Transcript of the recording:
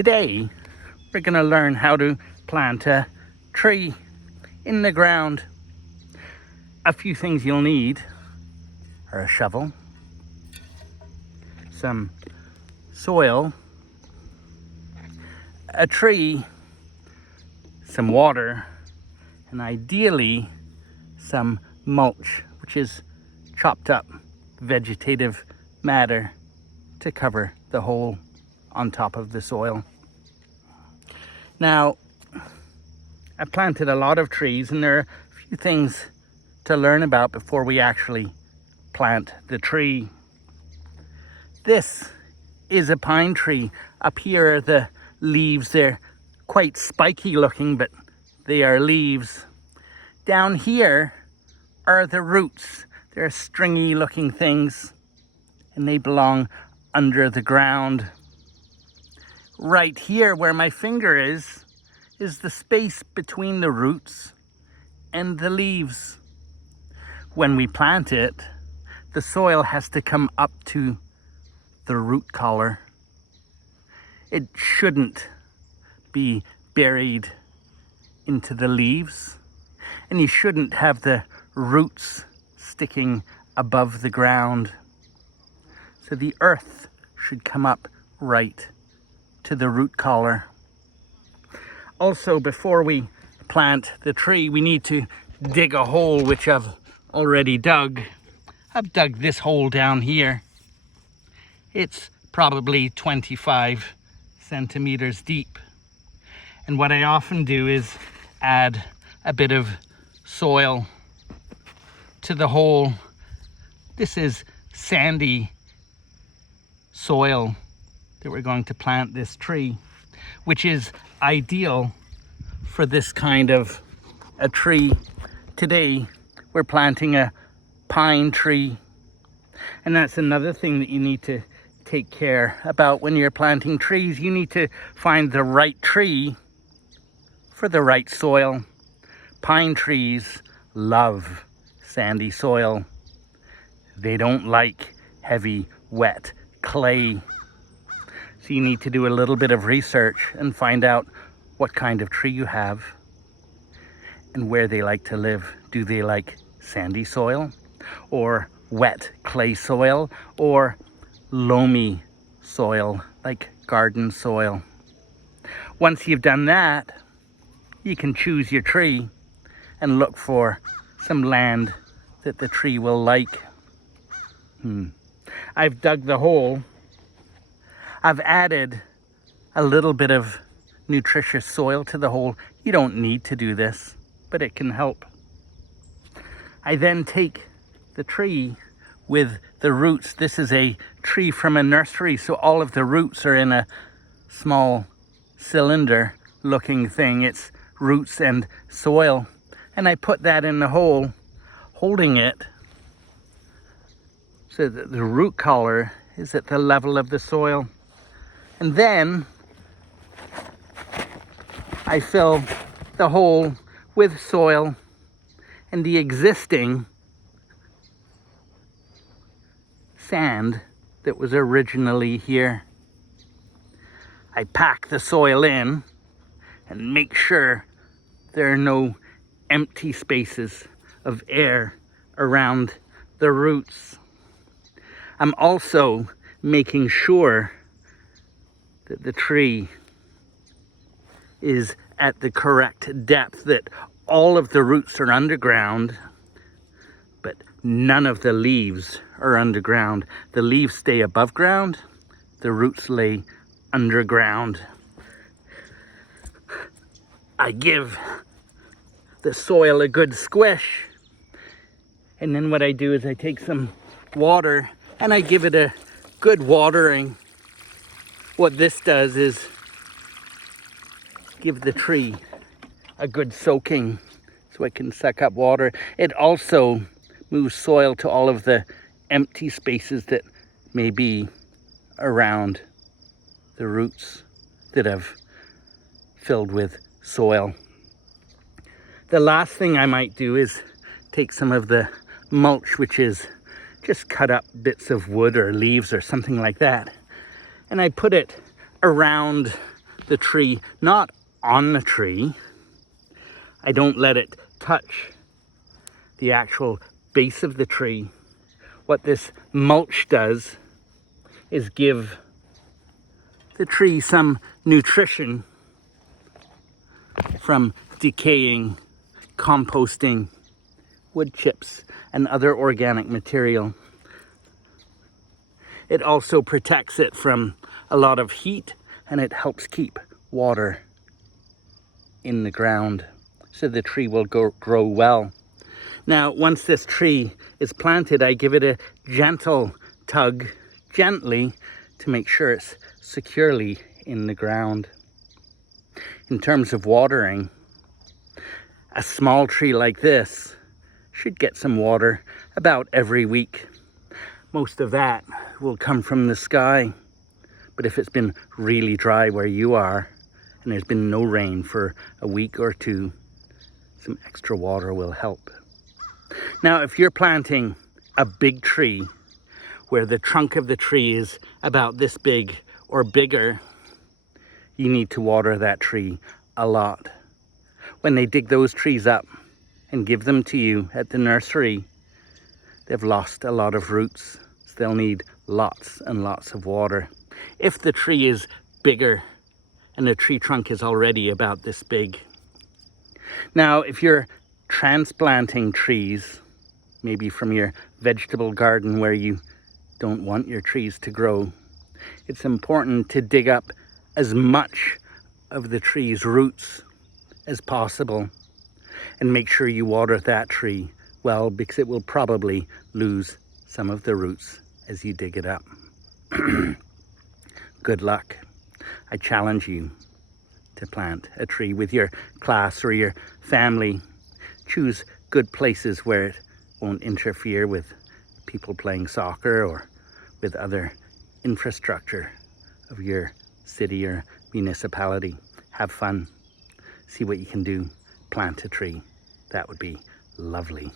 Today, we're going to learn how to plant a tree in the ground. A few things you'll need are a shovel, some soil, a tree, some water, and ideally some mulch, which is chopped up vegetative matter to cover the hole on top of the soil. Now, I've planted a lot of trees, and there are a few things to learn about before we actually plant the tree. This is a pine tree. Up here are the leaves. They're quite spiky looking, but they are leaves. Down here are the roots. They're stringy looking things, and they belong under the ground. Right here where my finger is the space between the roots and the leaves. When we plant it, the soil has to come up to the root collar. It shouldn't be buried into the leaves, and you shouldn't have the roots sticking above the ground. So the earth should come up right to the root collar. Also, before we plant the tree, we need to dig a hole, which I've already dug. I've dug this hole down here. It's probably 25 centimeters deep. And what I often do is add a bit of soil to the hole. This is sandy soil that we're going to plant this tree, which is ideal for this kind of a tree. Today, we're planting a pine tree. And that's another thing that you need to take care about when you're planting trees. You need to find the right tree for the right soil. Pine trees love sandy soil. They don't like heavy, wet clay. So you need to do a little bit of research and find out what kind of tree you have and where they like to live. Do they like sandy soil, or wet clay soil, or loamy soil like garden soil? Once you've done that, you can choose your tree and look for some land that the tree will like. I've dug the hole. I've added a little bit of nutritious soil to the hole. You don't need to do this, but it can help. I then take the tree with the roots. This is a tree from a nursery, so all of the roots are in a small cylinder looking thing. It's roots and soil. And I put that in the hole, holding it so that the root collar is at the level of the soil. And then I fill the hole with soil and the existing sand that was originally here. I pack the soil in and make sure there are no empty spaces of air around the roots. I'm also making sure that the tree is at the correct depth, that all of the roots are underground, but none of the leaves are underground. The leaves stay above ground, the roots lay underground. I give the soil a good squish, and then what I do is I take some water and I give it a good watering. What this does is give the tree a good soaking so it can suck up water. It also moves soil to all of the empty spaces that may be around the roots that have filled with soil. The last thing I might do is take some of the mulch, which is just cut up bits of wood or leaves or something like that, and I put it around the tree, not on the tree. I don't let it touch the actual base of the tree. What this mulch does is give the tree some nutrition from decaying, composting, wood chips, and other organic material. It also protects it from a lot of heat, and it helps keep water in the ground so the tree will grow well. Now, once this tree is planted, I give it a gentle tug, gently, to make sure it's securely in the ground. In terms of watering, a small tree like this should get some water about every week. Most of that will come from the sky. But if it's been really dry where you are, and there's been no rain for a week or two, some extra water will help. Now, if you're planting a big tree where the trunk of the tree is about this big or bigger, you need to water that tree a lot. When they dig those trees up and give them to you at the nursery, they've lost a lot of roots, so they'll need lots and lots of water. If the tree is bigger and the tree trunk is already about this big. Now, if you're transplanting trees, maybe from your vegetable garden where you don't want your trees to grow, it's important to dig up as much of the tree's roots as possible and make sure you water that tree well, because it will probably lose some of the roots as you dig it up. Good luck. I challenge you to plant a tree with your class or your family. Choose good places where it won't interfere with people playing soccer or with other infrastructure of your city or municipality. Have fun. See what you can do. Plant a tree. That would be lovely.